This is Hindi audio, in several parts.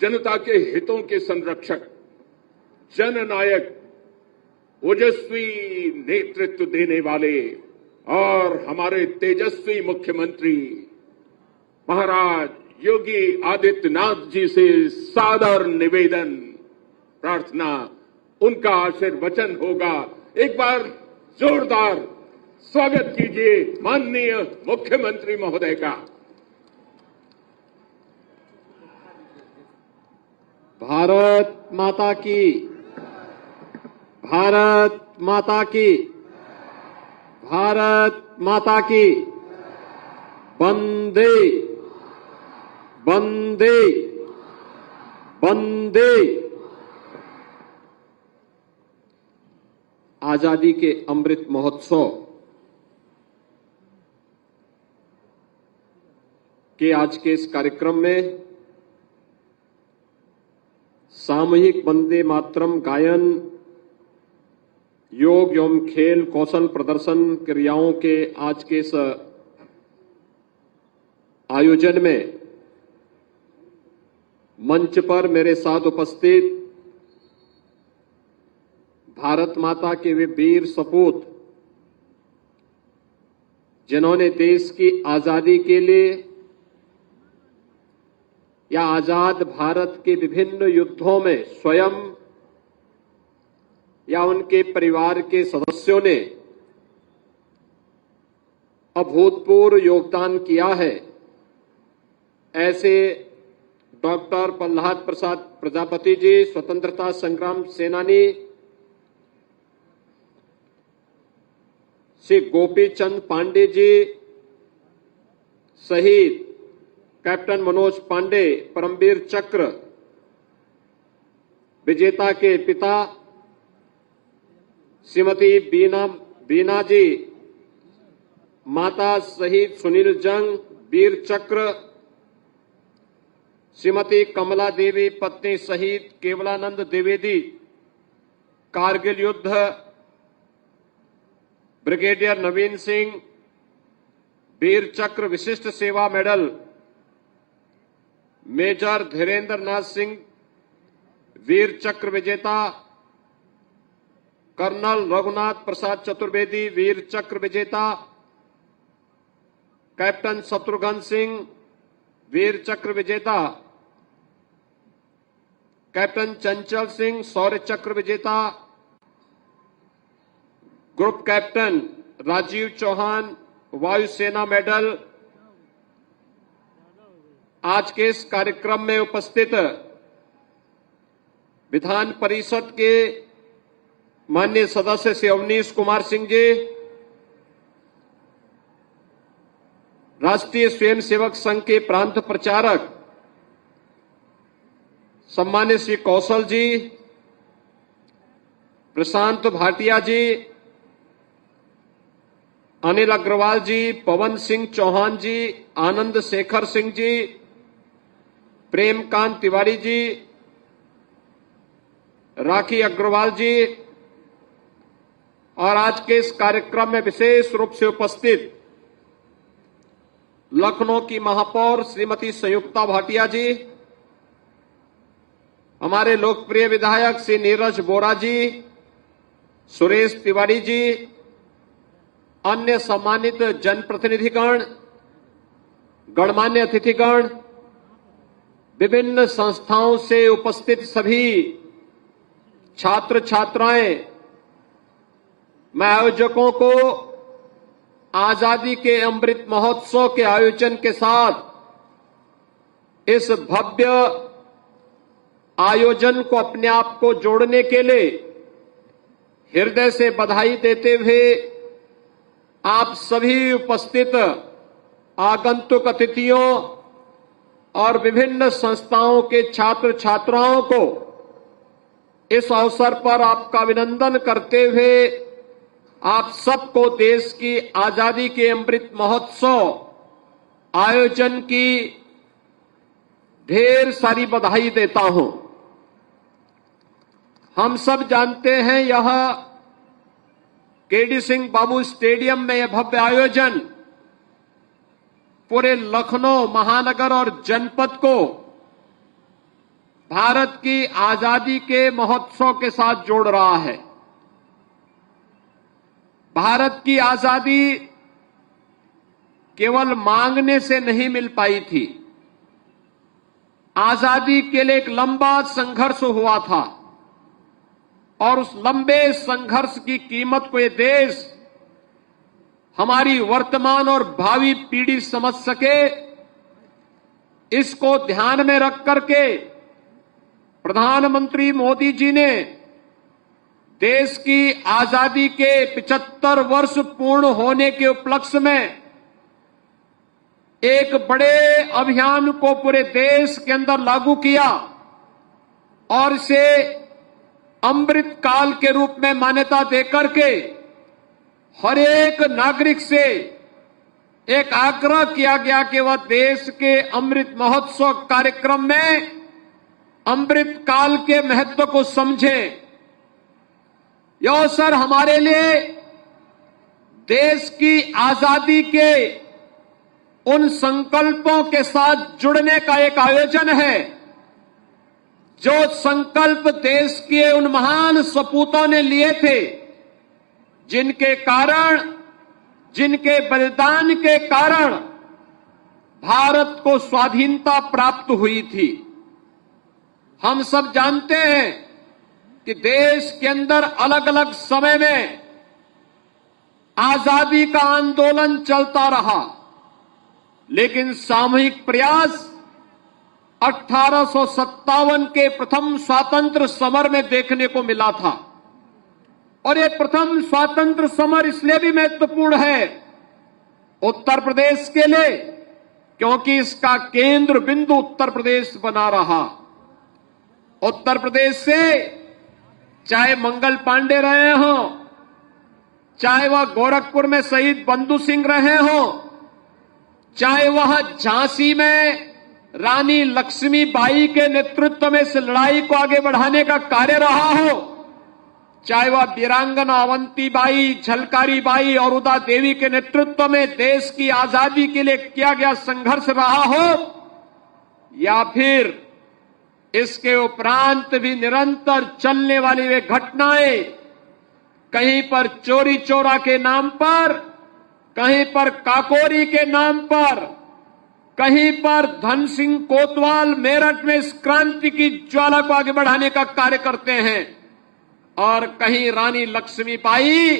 जनता के हितों के संरक्षक, जननायक, ओजस्वी नेतृत्व देने वाले और हमारे तेजस्वी मुख्यमंत्री महाराज योगी आदित्यनाथ जी से सादर निवेदन, प्रार्थना, उनका आशीर्वचन होगा। एक बार जोरदार स्वागत कीजिए माननीय मुख्यमंत्री महोदय का। भारत माता की, भारत माता की, भारत माता की। वंदे वंदे वंदे। आजादी के अमृत महोत्सव के आज के इस कार्यक्रम में सामूहिक वंदे मातरम गायन, योग एवं खेल कौशल प्रदर्शन क्रियाओं के आज के इस आयोजन में मंच पर मेरे साथ उपस्थित भारत माता के वे वीर सपूत जिन्होंने देश की आजादी के लिए या आजाद भारत के विभिन्न युद्धों में स्वयं या उनके परिवार के सदस्यों ने अभूतपूर्व योगदान किया है, ऐसे डॉक्टर प्रहलाद प्रसाद प्रजापति जी, स्वतंत्रता संग्राम सेनानी, श्री गोपी चंद पांडे जी, शहीद कैप्टन मनोज पांडे, परमवीर चक्र विजेता के पिता श्रीमती बीना जी, माता शहीद सुनील जंग, वीर चक्र, श्रीमती कमला देवी, पत्नी शहीद केवलानंद द्विवेदी, कारगिल युद्ध, ब्रिगेडियर नवीन सिंह, वीर चक्र विशिष्ट सेवा मेडल, मेजर धीरेन्द्र नाथ सिंह, वीर चक्र विजेता, कर्नल रघुनाथ प्रसाद चतुर्वेदी, वीर चक्र विजेता, कैप्टन शत्रुघ्न सिंह, वीर चक्र विजेता, कैप्टन चंचल सिंह, शौर्य चक्र विजेता, ग्रुप कैप्टन राजीव चौहान, वायुसेना मेडल। आज के इस कार्यक्रम में उपस्थित विधान परिषद के माननीय सदस्य श्री अवनीश कुमार सिंह जी, राष्ट्रीय स्वयंसेवक संघ के प्रांत प्रचारक सम्मानित श्री कौशल जी, प्रशांत भाटिया जी, अनिल अग्रवाल जी, पवन सिंह चौहान जी, आनंद शेखर सिंह जी, प्रेमकांत तिवारी जी, राखी अग्रवाल जी और आज के इस कार्यक्रम में विशेष रूप से उपस्थित लखनऊ की महापौर श्रीमती संयुक्ता भाटिया जी, हमारे लोकप्रिय विधायक श्री नीरज बोरा जी, सुरेश तिवारी जी, अन्य सम्मानित जनप्रतिनिधिगण, गणमान्य अतिथिगण, विभिन्न संस्थाओं से उपस्थित सभी छात्र छात्राएं, मैं आयोजकों को आजादी के अमृत महोत्सव के आयोजन के साथ इस भव्य आयोजन को अपने आप को जोड़ने के लिए हृदय से बधाई देते हुए आप सभी उपस्थित आगंतुक अतिथियों और विभिन्न संस्थाओं के छात्र छात्राओं को इस अवसर पर आपका अभिनंदन करते हुए आप सबको देश की आजादी के अमृत महोत्सव आयोजन की ढेर सारी बधाई देता हूं। हम सब जानते हैं यह केडी सिंह बाबू स्टेडियम में यह भव्य आयोजन पूरे लखनऊ महानगर और जनपद को भारत की आजादी के महोत्सव के साथ जोड़ रहा है। भारत की आजादी केवल मांगने से नहीं मिल पाई थी। आजादी के लिए एक लंबा संघर्ष हुआ था और उस लंबे संघर्ष की कीमत को ये देश, हमारी वर्तमान और भावी पीढ़ी समझ सके, इसको ध्यान में रख करके प्रधानमंत्री मोदी जी ने देश की आजादी के 75 वर्ष पूर्ण होने के उपलक्ष्य में एक बड़े अभियान को पूरे देश के अंदर लागू किया और इसे अमृत काल के रूप में मान्यता देकर के हर एक नागरिक से एक आग्रह किया गया कि वह देश के अमृत महोत्सव कार्यक्रम में अमृत काल के महत्व को समझें। यह अवसर हमारे लिए देश की आजादी के उन संकल्पों के साथ जुड़ने का एक आयोजन है जो संकल्प देश के उन महान सपूतों ने लिए थे, जिनके कारण, जिनके बलिदान के कारण भारत को स्वाधीनता प्राप्त हुई थी। हम सब जानते हैं कि देश के अंदर अलग अलग समय में आजादी का आंदोलन चलता रहा, लेकिन सामूहिक प्रयास 1857 के प्रथम स्वतंत्र समर में देखने को मिला था। और ये प्रथम स्वतंत्र समर इसलिए भी महत्वपूर्ण है उत्तर प्रदेश के लिए, क्योंकि इसका केंद्र बिंदु उत्तर प्रदेश बना रहा। उत्तर प्रदेश से चाहे मंगल पांडे रहे हों, चाहे वह गोरखपुर में शहीद बंधु सिंह रहे हों, चाहे वह झांसी में रानी लक्ष्मीबाई के नेतृत्व में इस लड़ाई को आगे बढ़ाने का कार्य रहा हो, चाहे वह वीरांगना अवंतीबाई, झलकारी बाई और उदा देवी के नेतृत्व में देश की आजादी के लिए किया गया संघर्ष रहा हो, या फिर इसके उपरांत भी निरंतर चलने वाली वे घटनाएं, कहीं पर चोरी चोरा के नाम पर, कहीं पर काकोरी के नाम पर, कहीं पर धन सिंह कोतवाल मेरठ में इस क्रांति की ज्वाला को आगे बढ़ाने का कार्य करते हैं, और कहीं रानी लक्ष्मीबाई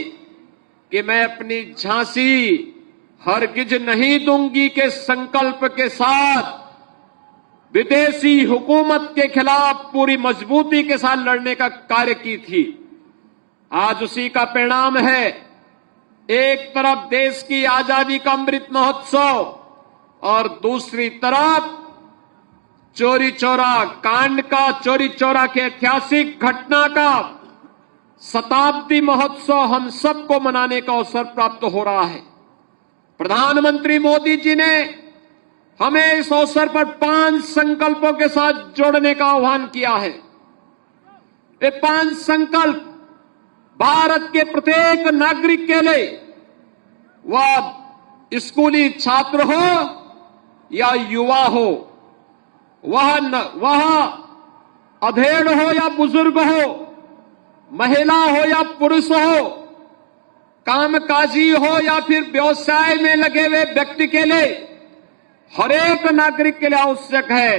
कि मैं अपनी झांसी हरगिज नहीं दूंगी के संकल्प के साथ विदेशी हुकूमत के खिलाफ पूरी मजबूती के साथ लड़ने का कार्य की थी। आज उसी का परिणाम है, एक तरफ देश की आजादी का अमृत महोत्सव और दूसरी तरफ चोरी चोरा कांड का, चोरी चोरा के ऐतिहासिक घटना का शताब्दी महोत्सव हम सबको मनाने का अवसर प्राप्त हो रहा है। प्रधानमंत्री मोदी जी ने हमें इस अवसर पर 5 संकल्पों के साथ जोड़ने का आह्वान किया है। ये 5 संकल्प भारत के प्रत्येक नागरिक के लिए, वह स्कूली छात्र हो या युवा हो, वह अधेड़ हो या बुजुर्ग हो, महिला हो या पुरुष हो, कामकाजी हो या फिर व्यवसाय में लगे हुए व्यक्ति के लिए, हर एक नागरिक के लिए आवश्यक है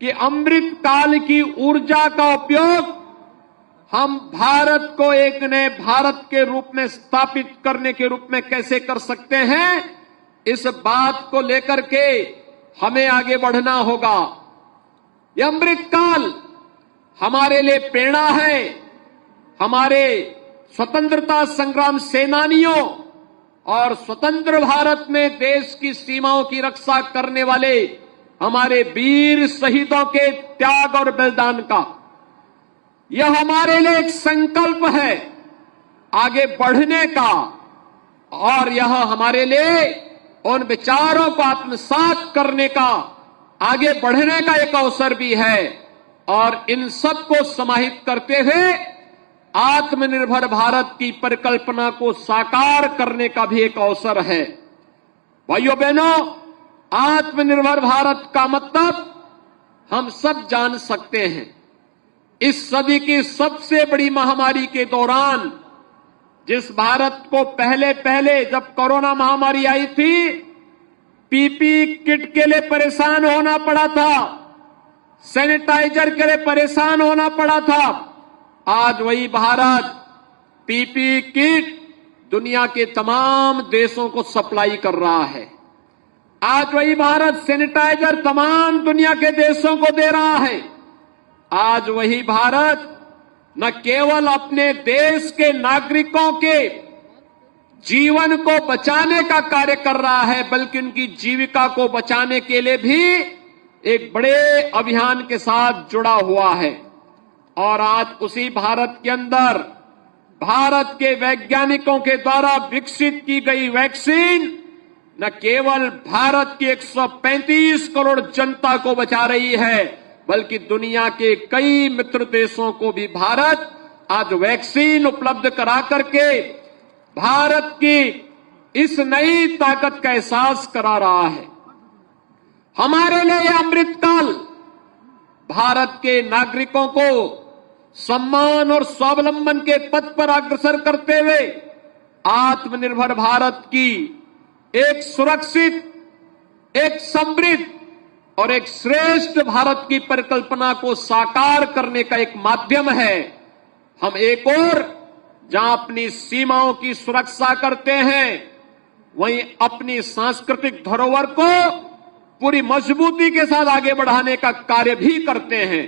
कि अमृत काल की ऊर्जा का उपयोग हम भारत को एक नए भारत के रूप में स्थापित करने के रूप में कैसे कर सकते हैं, इस बात को लेकर के हमें आगे बढ़ना होगा। यह अमृत काल हमारे लिए प्रेरणा है। हमारे स्वतंत्रता संग्राम सेनानियों और स्वतंत्र भारत में देश की सीमाओं की रक्षा करने वाले हमारे वीर शहीदों के त्याग और बलिदान का, यह हमारे लिए एक संकल्प है आगे बढ़ने का, और यह हमारे लिए उन विचारों को आत्मसात करने का, आगे बढ़ने का एक अवसर भी है। और इन सब को समाहित करते हुए आत्मनिर्भर भारत की परिकल्पना को साकार करने का भी एक अवसर है। भाइयों बहनों, आत्मनिर्भर भारत का मतलब हम सब जान सकते हैं, इस सदी की सबसे बड़ी महामारी के दौरान जिस भारत को पहले पहले जब कोरोना महामारी आई थी, पीपीई किट के लिए परेशान होना पड़ा था, सैनिटाइजर के लिए परेशान होना पड़ा था, आज वही भारत पीपीई किट दुनिया के तमाम देशों को सप्लाई कर रहा है। आज वही भारत सैनिटाइजर तमाम दुनिया के देशों को दे रहा है। आज वही भारत न केवल अपने देश के नागरिकों के जीवन को बचाने का कार्य कर रहा है, बल्कि उनकी जीविका को बचाने के लिए भी एक बड़े अभियान के साथ जुड़ा हुआ है। और आज उसी भारत के अंदर भारत के वैज्ञानिकों के द्वारा विकसित की गई वैक्सीन न केवल भारत की 135 करोड़ जनता को बचा रही है, बल्कि दुनिया के कई मित्र देशों को भी भारत आज वैक्सीन उपलब्ध करा करके भारत की इस नई ताकत का एहसास करा रहा है। हमारे लिए यह अमृतकाल भारत के नागरिकों को सम्मान और स्वावलंबन के पथ पर अग्रसर करते हुए आत्मनिर्भर भारत की एक सुरक्षित, एक समृद्ध और एक श्रेष्ठ भारत की परिकल्पना को साकार करने का एक माध्यम है। हम एक और जहां अपनी सीमाओं की सुरक्षा करते हैं, वहीं अपनी सांस्कृतिक धरोहर को पूरी मजबूती के साथ आगे बढ़ाने का कार्य भी करते हैं।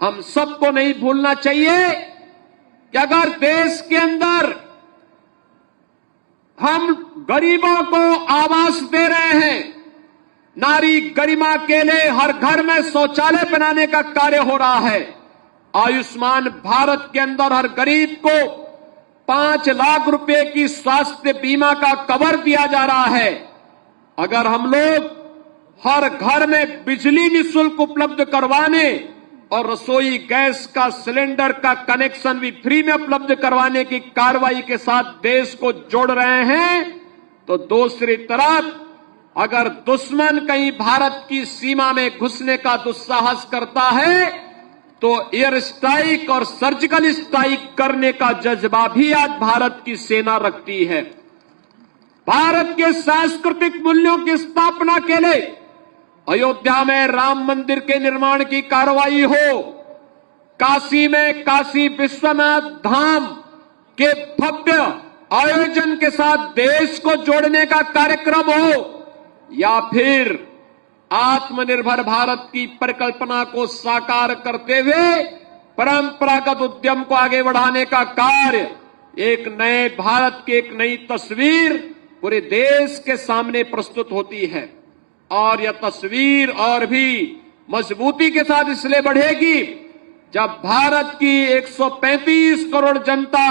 हम सबको नहीं भूलना चाहिए कि अगर देश के अंदर हम गरीबों को आवास दे रहे हैं, नारी गरिमा के लिए हर घर में शौचालय बनाने का कार्य हो रहा है, आयुष्मान भारत के अंदर हर गरीब को 5 लाख रुपए की स्वास्थ्य बीमा का कवर दिया जा रहा है, अगर हम लोग हर घर में बिजली निःशुल्क उपलब्ध करवाने और रसोई गैस का सिलेंडर का कनेक्शन भी फ्री में उपलब्ध करवाने की कार्रवाई के साथ देश को जोड़ रहे हैं, तो दूसरी तरफ अगर दुश्मन कहीं भारत की सीमा में घुसने का दुस्साहस करता है, तो एयर स्ट्राइक और सर्जिकल स्ट्राइक करने का जज्बा भी आज भारत की सेना रखती है। भारत के सांस्कृतिक मूल्यों की स्थापना के लिए अयोध्या में राम मंदिर के निर्माण की कार्रवाई हो, काशी में काशी विश्वनाथ धाम के भव्य आयोजन के साथ देश को जोड़ने का कार्यक्रम हो, या फिर आत्मनिर्भर भारत की परिकल्पना को साकार करते हुए परंपरागत उद्यम को आगे बढ़ाने का कार्य, एक नए भारत की एक नई तस्वीर पूरे देश के सामने प्रस्तुत होती है। और यह तस्वीर और भी मजबूती के साथ इसलिए बढ़ेगी जब भारत की 135 करोड़ जनता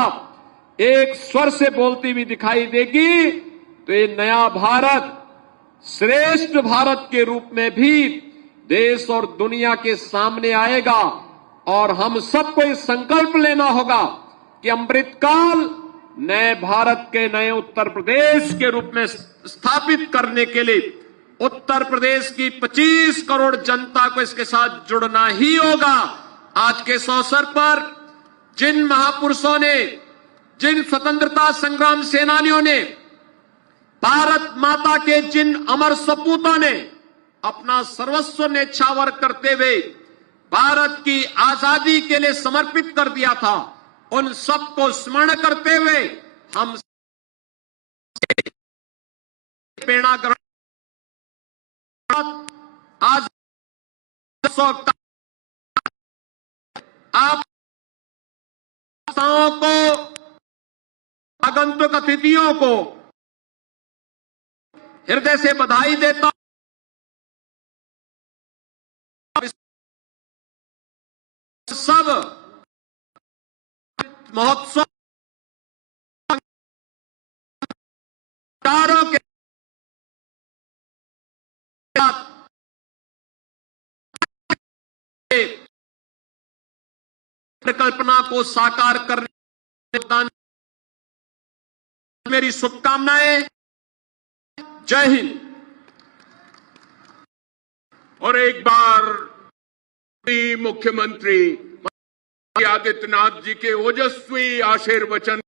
एक स्वर से बोलती हुई दिखाई देगी, तो ये नया भारत श्रेष्ठ भारत के रूप में भी देश और दुनिया के सामने आएगा। और हम सबको ये संकल्प लेना होगा कि अमृतकाल नए भारत के नए उत्तर प्रदेश के रूप में स्थापित करने के लिए उत्तर प्रदेश की 25 करोड़ जनता को इसके साथ जुड़ना ही होगा। आज के इस अवसर पर जिन महापुरुषों ने, जिन स्वतंत्रता संग्राम सेनानियों ने, भारत माता के जिन अमर सपूतों ने अपना सर्वस्व न्यौछावर करते हुए भारत की आजादी के लिए समर्पित कर दिया था, उन सबको स्मरण करते हुए हम प्रेरणा ग्रहण आज आप को, आगंतुक अतिथियों को हृदय से बधाई देता हूं। सब महोत्सव के परिकल्पना को साकार करने मेरी शुभकामनाएं। जय हिंद। और एक बार मुख्यमंत्री आदित्यनाथ जी के ओजस्वी आशीर्वचन